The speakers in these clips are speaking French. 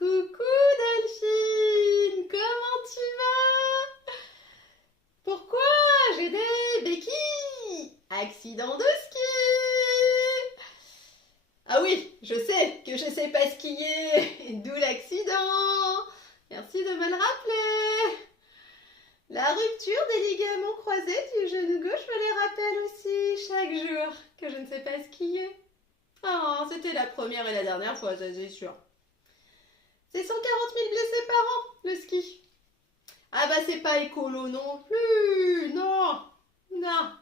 Coucou Delphine, comment tu vas? Pourquoi j'ai des béquilles? Accident de ski! Ah oui, je sais que je sais pas skier, d'où l'accident. Merci de me le rappeler. La rupture des ligaments croisés du genou gauche me les rappelle aussi chaque jour que je ne sais pas skier. Oh, c'était la première et la dernière fois, ça c'est sûr. C'est 140 000 blessés par an, le ski. Ah bah c'est pas écolo non plus, non, non.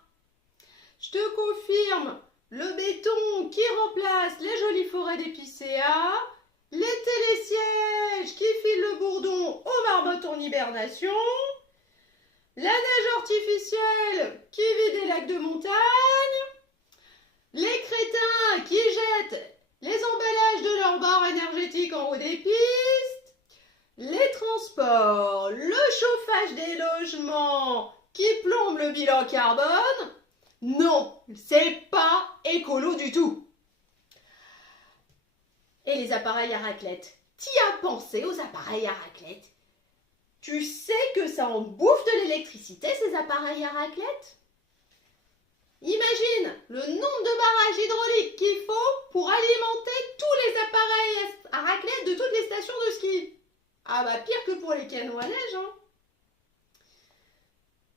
Je te confirme, le béton qui remplace les jolies forêts d'épicéas, les télésièges qui filent le bourdon aux marmottes en hibernation, la neige artificielle qui vide les lacs de montagne, les crétins qui jettent les emballages de leurs barres énergétiques en haut des pistes, les transports, le chauffage des logements qui plombent le bilan carbone. Non, c'est pas écolo du tout. Et les appareils à raclette? T'y as pensé aux appareils à raclette? Tu sais que ça en bouffe de l'électricité, ces appareils à raclette? Imagine le nombre de barrages hydrauliques qu'il faut pour alimenter tous les appareils à raclette de toutes les stations de ski. Ah bah pire que pour les canons à neige, hein.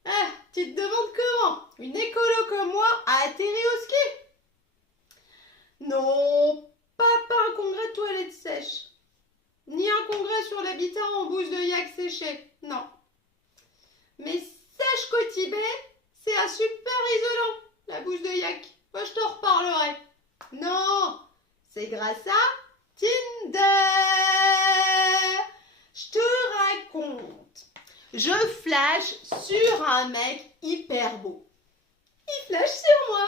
Ah, tu te demandes comment une écolo comme moi a atterri au ski? Non, pas un congrès de toilettes sèches, ni un congrès sur l'habitat en bouse de yak séchée, non. Mais sache qu'au Tibet, c'est un super isolant, la bouse de yak. Moi, je t'en reparlerai. Non, c'est grâce à Tinder. Je te raconte. Je flash sur un mec hyper beau. Il flash sur moi.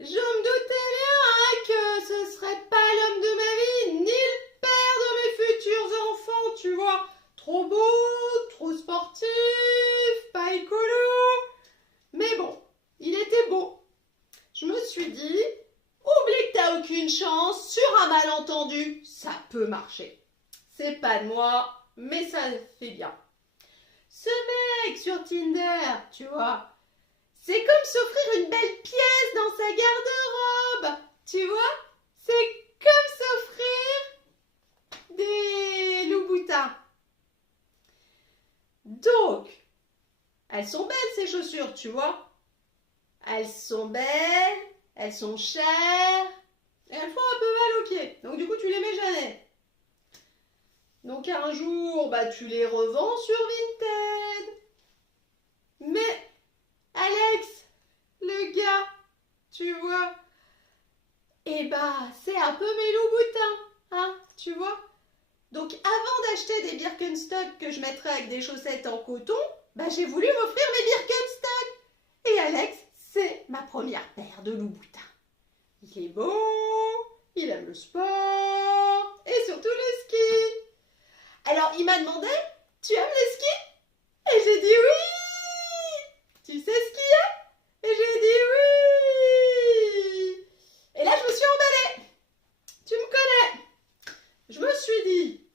Je me doutais bien que ce serait pas l'homme de ma vie, ni le père de mes futurs enfants, tu vois. Trop beau, trop sportif, pas écolo. Mais bon, il était beau. Je me suis dit, oublie que t'as aucune chance, sur un malentendu, ça peut marcher. C'est pas de moi, mais ça fait bien. Ce mec sur Tinder, tu vois, c'est comme s'offrir une belle pièce dans sa garde-robe. Tu vois, c'est comme s'offrir des loups-boutins. Donc, elles sont belles ces chaussures, tu vois. Elles sont belles, elles sont chères, et elles font un peu mal aux pieds. Donc du coup, tu les mets jamais. Donc un jour, bah, tu les revends sur Vinted. Mais Alex, le gars, tu vois, eh bah, c'est un peu mes loups-boutins, hein, tu vois. Donc avant d'acheter des Birkenstock que je mettrais avec des chaussettes en coton, bah, j'ai voulu m'offrir mes Birkenstock. Et Alex, c'est ma première paire de loups-boutins. Il est beau, il aime le sport et surtout le ski. Alors il m'a demandé, tu aimes le ski? Et j'ai dit oui. Tu sais skier? Et j'ai dit oui. Et là je me suis emballée. Tu me connais. Je me suis dit,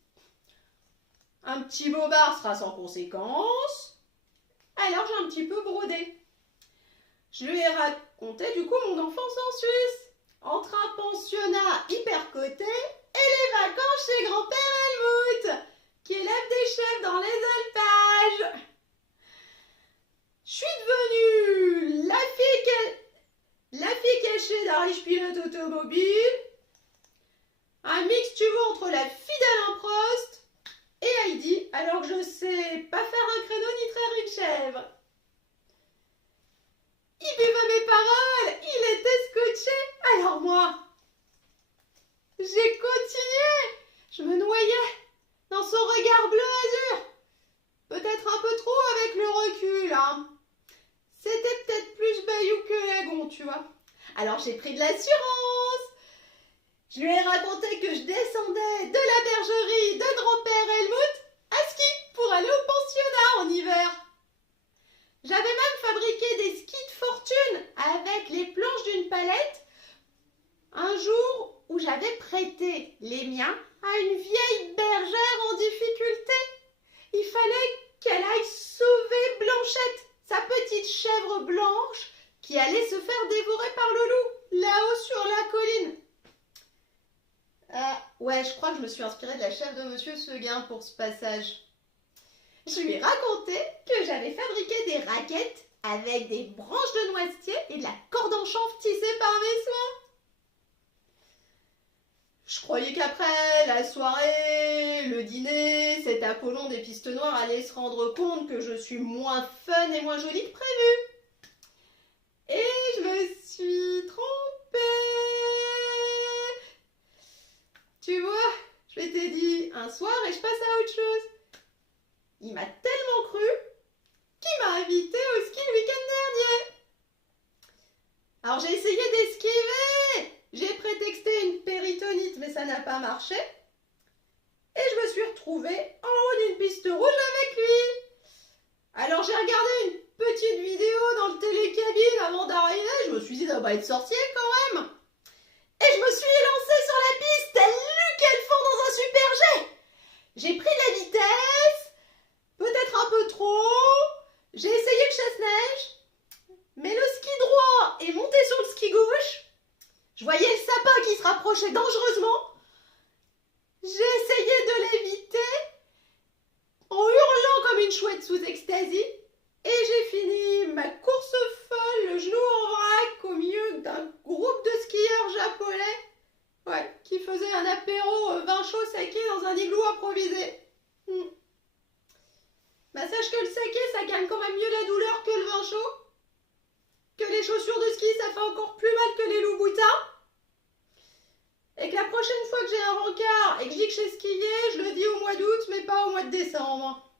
un petit bobard sera sans conséquence. Alors j'ai un petit peu brodé. Je lui ai raconté du coup mon enfance en Suisse, entre un pensionnat hyper coté et les vacances chez grand-père Helmut, qui élève des chèvres dans les alpages. Je suis devenue la fille cachée d'un riche pilote automobile, un mix tu vois entre la fille d'Alain Prost et Heidi, alors que je sais pas faire un créneau ni traire une chèvre. Il buvait mes paroles, il était scotché. Alors moi, j'ai continué. Je me noyais dans son regard bleu azur. Peut-être un peu trop avec le recul, hein. C'était peut-être plus Bayou que Lagon, tu vois. Alors j'ai pris de l'assurance. Je lui ai raconté que je descendais de la bergerie de grand-père Helmut à ski pour aller au pensionnat en hiver. J'avais même fabriqué des skis de fortune avec les planches d'une palette un jour où j'avais prêté les miens à une vieille bergère en difficulté. Il fallait qu'elle aille sauver Blanchette, sa petite chèvre blanche qui allait se faire dévorer par le loup, là-haut sur la colline. Ah, ouais, je crois que je me suis inspirée de la chèvre de Monsieur Seguin pour ce passage. Je lui ai raconté que j'avais fabriqué des raquettes avec des branches de noisetier et de la corde en chanvre tissée par mes soins. Je croyais qu'après la soirée, le dîner, cet Apollon des pistes noires allait se rendre compte que je suis moins fun et moins jolie que prévu. Et je me suis trompée. Tu vois, je m'étais dit un soir et je passe à autre chose. Il m'a tellement cru qu'il m'a invité au ski le week-end dernier. Alors j'ai essayé d'esquiver. J'ai prétexté une péritonite, mais ça n'a pas marché. Et je me suis retrouvée en haut d'une piste rouge avec lui. Alors j'ai regardé une petite vidéo dans le télécabine avant d'arriver. Je me suis dit, ça va être sorcier quand même. Et je me suis lancée sur la piste, tel Luc et le fond dans un super jet. J'ai pris de la vitesse, peut-être un peu trop. J'ai essayé le chasse-neige, mais le ski droit est monté sur le ski gauche. Je voyais le sapin qui se rapprochait dangereusement. J'ai essayé de l'éviter en hurlant comme une chouette sous ecstasy. Et j'ai fini ma course folle, le genou en vrac, au milieu d'un groupe de skieurs japonais, ouais, qui faisaient un apéro vin chaud saké dans un igloo improvisé. Bah sache que le saké, ça calme quand même mieux la douleur que le vin chaud. Que les chaussures de ski, ça fait encore plus mal que les loups-boutins. Et que la prochaine fois que j'ai un rencard et que je dis que j'ai skié, je le dis au mois d'août, mais pas au mois de décembre.